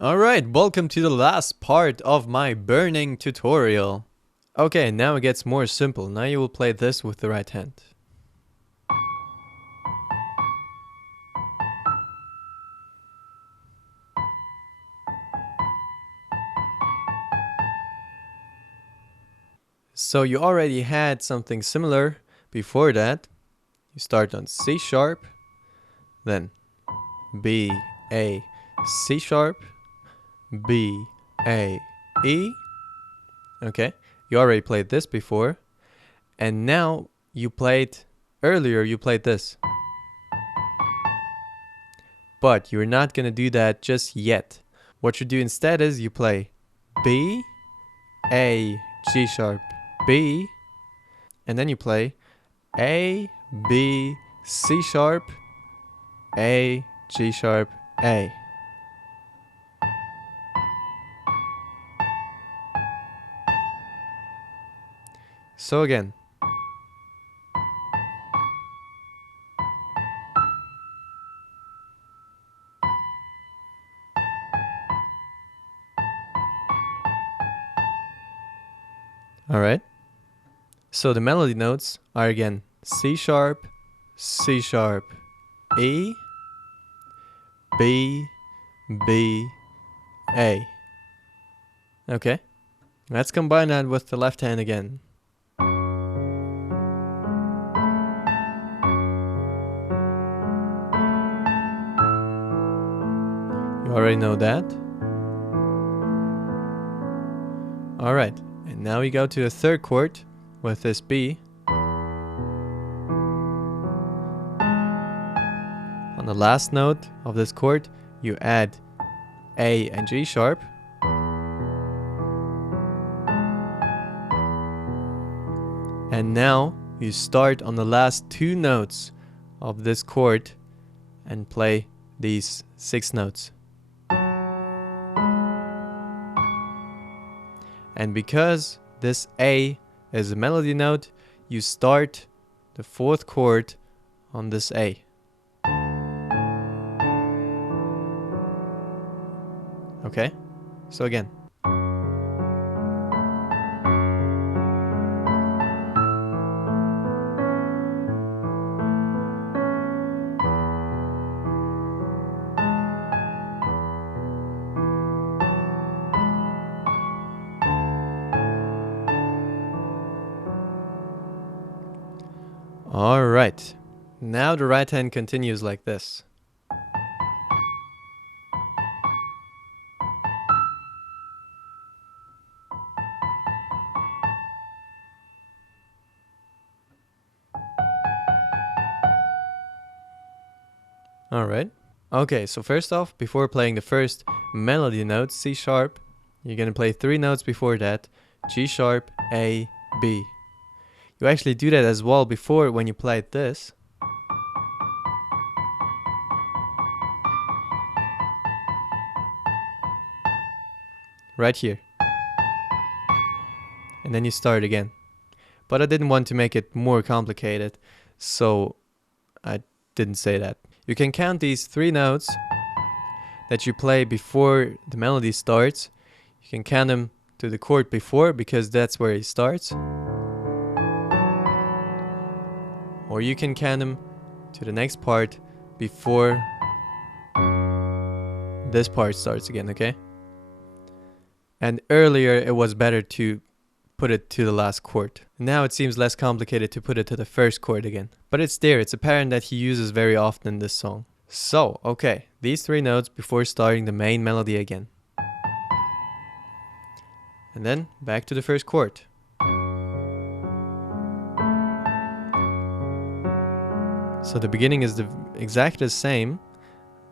Alright, welcome to the last part of my burning tutorial. Okay, now it gets more simple. Now you will play this with the right hand. So you already had something similar before that. You start on C sharp, then B, A, C sharp, B, A, E. Okay, you already played this before. And now earlier you played this. But you're not gonna do that just yet. What you do instead is you play B, A, G sharp, B, and then you play A, B, C sharp, A, G sharp, A. So again. Alright. So the melody notes are again C sharp, E, B, B, A. Okay. Let's combine that with the left hand again. You already know that. Alright, and now we go to the third chord with this B. On the last note of this chord, you add A and G sharp. And now you start on the last two notes of this chord and play these 6 notes. And because this A is a melody note, you start the 4th chord on this A. Okay? So again. Alright, now the right hand continues like this. Alright. Okay, so first off, before playing the first melody note, C sharp, you're gonna play 3 notes before that, G sharp, A, B. You actually do that as well before when you played this. Right here. And then you start again. But I didn't want to make it more complicated, so I didn't say that. You can count these 3 notes that you play before the melody starts. You can count them to the chord before because that's where it starts. Or you can count them to the next part before this part starts again, okay? And earlier it was better to put it to the last chord. Now it seems less complicated to put it to the first chord again. But it's there, it's a pattern that he uses very often in this song. So, okay, these 3 notes before starting the main melody again. And then back to the first chord. So the beginning is exactly the same.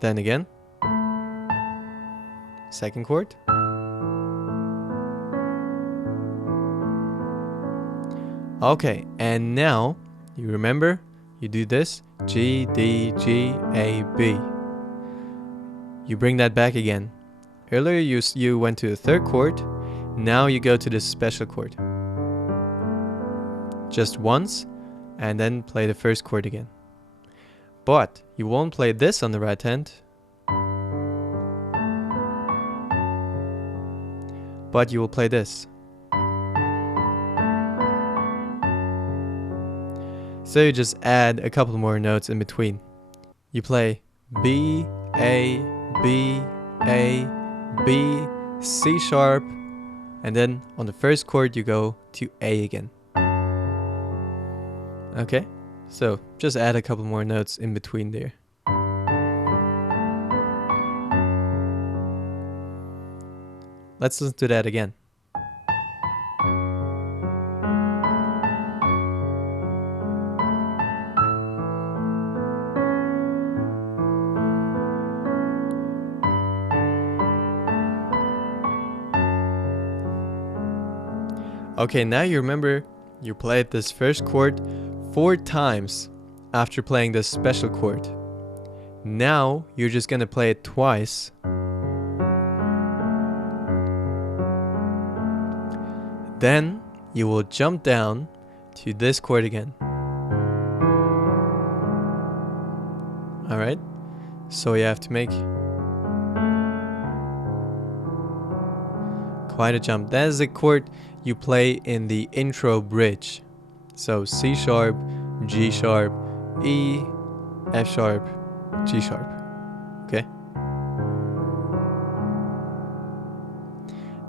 Then again. Second chord. Okay, and now you remember you do this G, D, G, A, B. You bring that back again. Earlier you went to the 3rd chord. Now you go to this special chord. Just once and then play the 1st chord again. But you won't play this on the right hand. but you will play this. So you just add a couple more notes in between. You play B, A, B, A, B, C sharp, and then on the first chord you go to A again. Okay, so just add a couple more notes in between there. Let's listen to that again. Okay, now you remember you played this first chord 4 times after playing this special chord. Now you're just gonna play it twice. Then you will jump down to this chord again. Alright, so you have to make quite a jump. That is a chord you play in the intro bridge. So C sharp, G sharp, E, F sharp, G sharp. Okay?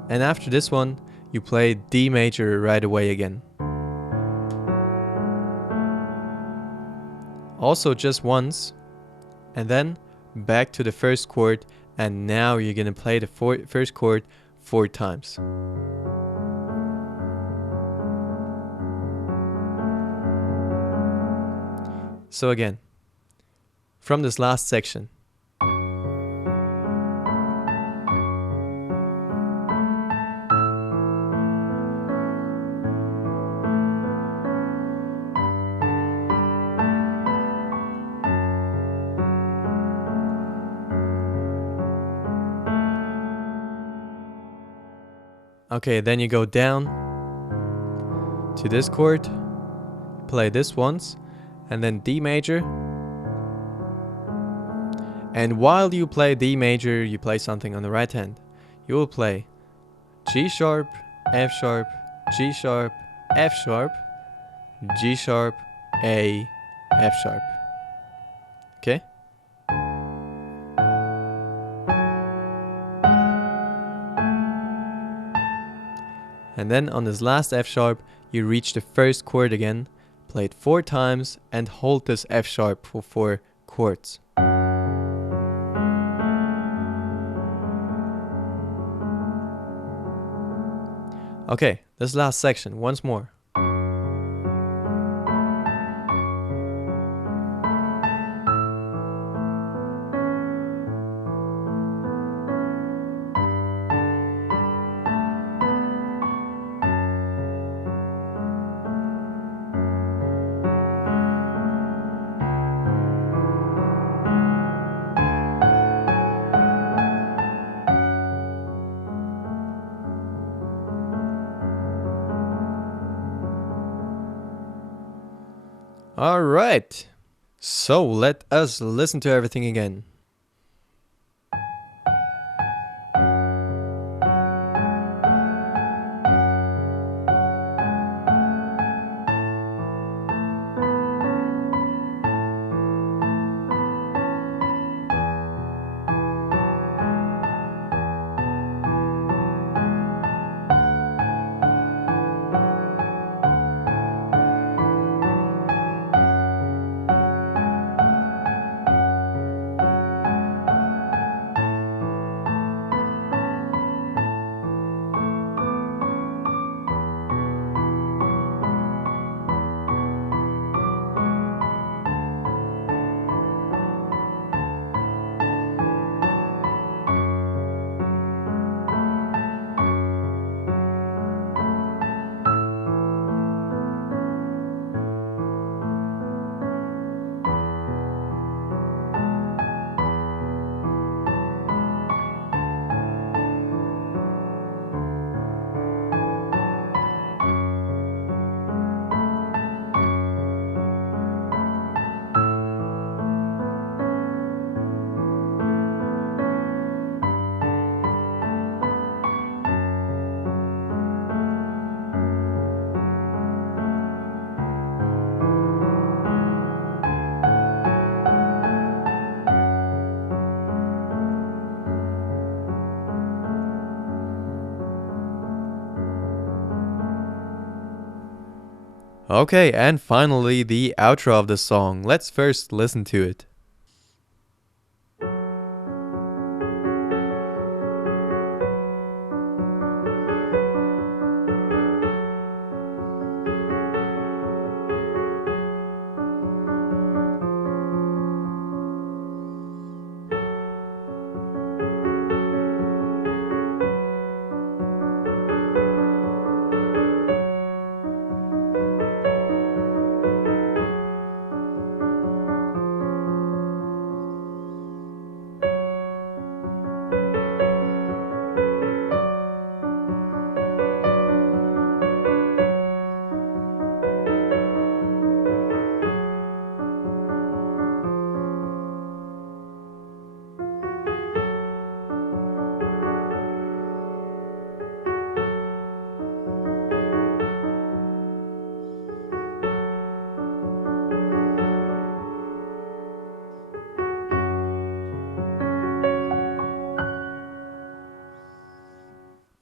And after this one, you play D major right away again. Also just once, and then back to the first chord, and now you're gonna play the first chord 4 times. So again, from this last section. Okay, then you go down to this chord, play this once, and then D major. And while you play D major, you play something on the right hand. You will play G sharp, F sharp, G sharp, F sharp, G sharp, A, F sharp. Okay? And then on this last F sharp, you reach the first chord again, play it 4 times, and hold this F sharp for 4 chords. Okay, this last section, once more. Alright, so let us listen to everything again. Okay, and finally the outro of the song. Let's first listen to it.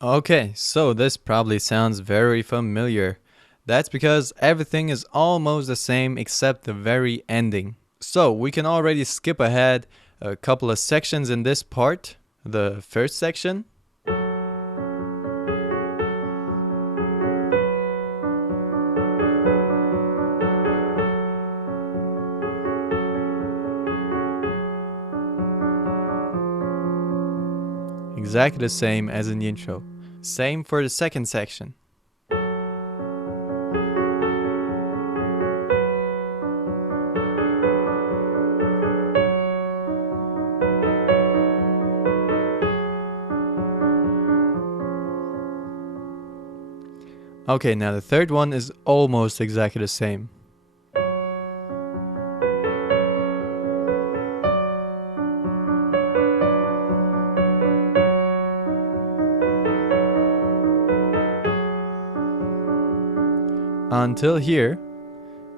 Okay, so this probably sounds very familiar. That's because everything is almost the same except the very ending. So we can already skip ahead a couple of sections in this part. The first section. Exactly the same as in the intro. Same for the second section. Okay, now the third one is almost exactly the same. Until here.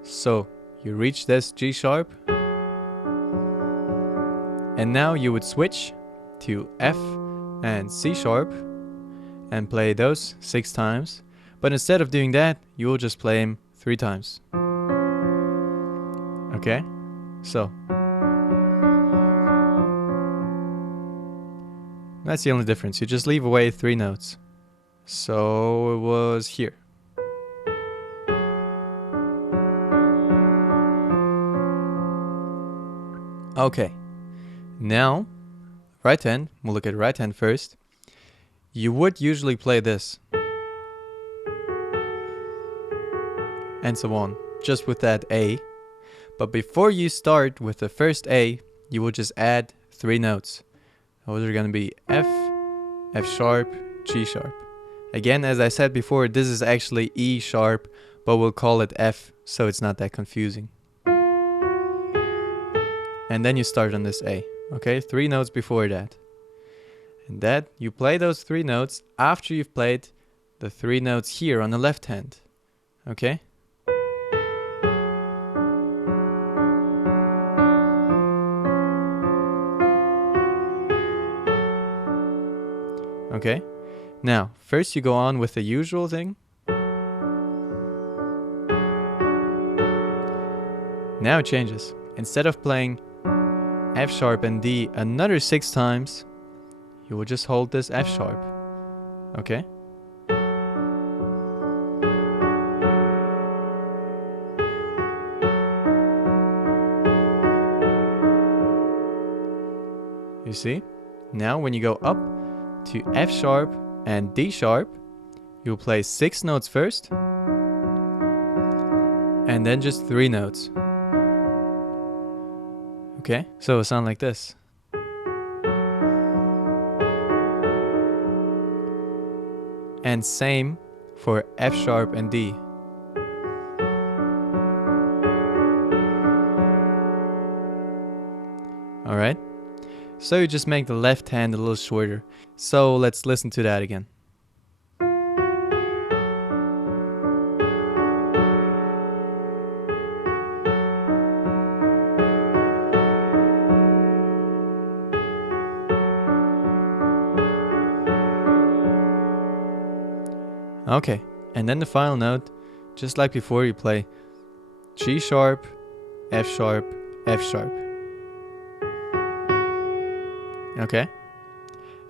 So you reach this G sharp, and now you would switch to F and C sharp and play those 6 times. But instead of doing that, you will just play them 3 times. Okay? So that's the only difference. You just leave away 3 notes. So it was here. Okay. Now, right hand. We'll look at right hand first. You would usually play this. And so on. Just with that A. But before you start with the first A, you will just add 3 notes. Those are going to be F, F sharp, G sharp. Again, as I said before, this is actually E sharp, but we'll call it F so it's not that confusing. And then you start on this A. Okay, 3 notes before that. And that you play those 3 notes after you've played the 3 notes here on the left hand. Okay? Okay? Now, first you go on with the usual thing. Now it changes. Instead of playing F sharp and D another 6 times, you will just hold this F sharp. Okay? You see? Now when you go up to F sharp and D sharp, you'll play 6 notes first, and then just 3 notes. Okay? So it'll sound like this. And same for F sharp and D. Alright? So you just make the left hand a little shorter. So let's listen to that again. Okay, and then the final note, just like before, you play G sharp, F sharp, F sharp. Okay?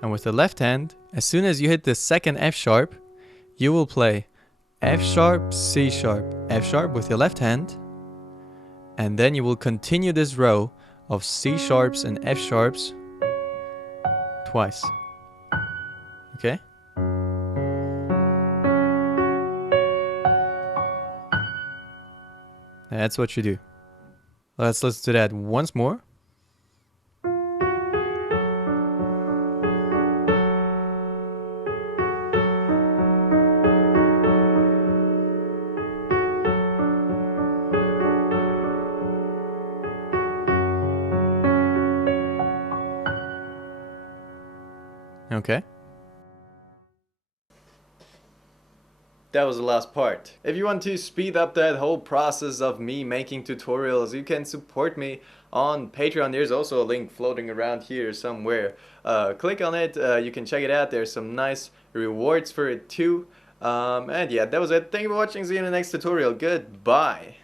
And with the left hand, as soon as you hit the second F sharp, you will play F sharp, C sharp, F sharp with your left hand. And then you will continue this row of C sharps and F sharps twice. Okay? That's what you do. Let's do that once more. Okay. That was the last part. If you want to speed up that whole process of me making tutorials, you can support me on Patreon. There's also a link floating around here somewhere. Click on it, you can check it out. There's some nice rewards for it too. And yeah, that was it. Thank you for watching. See you in the next tutorial. Goodbye.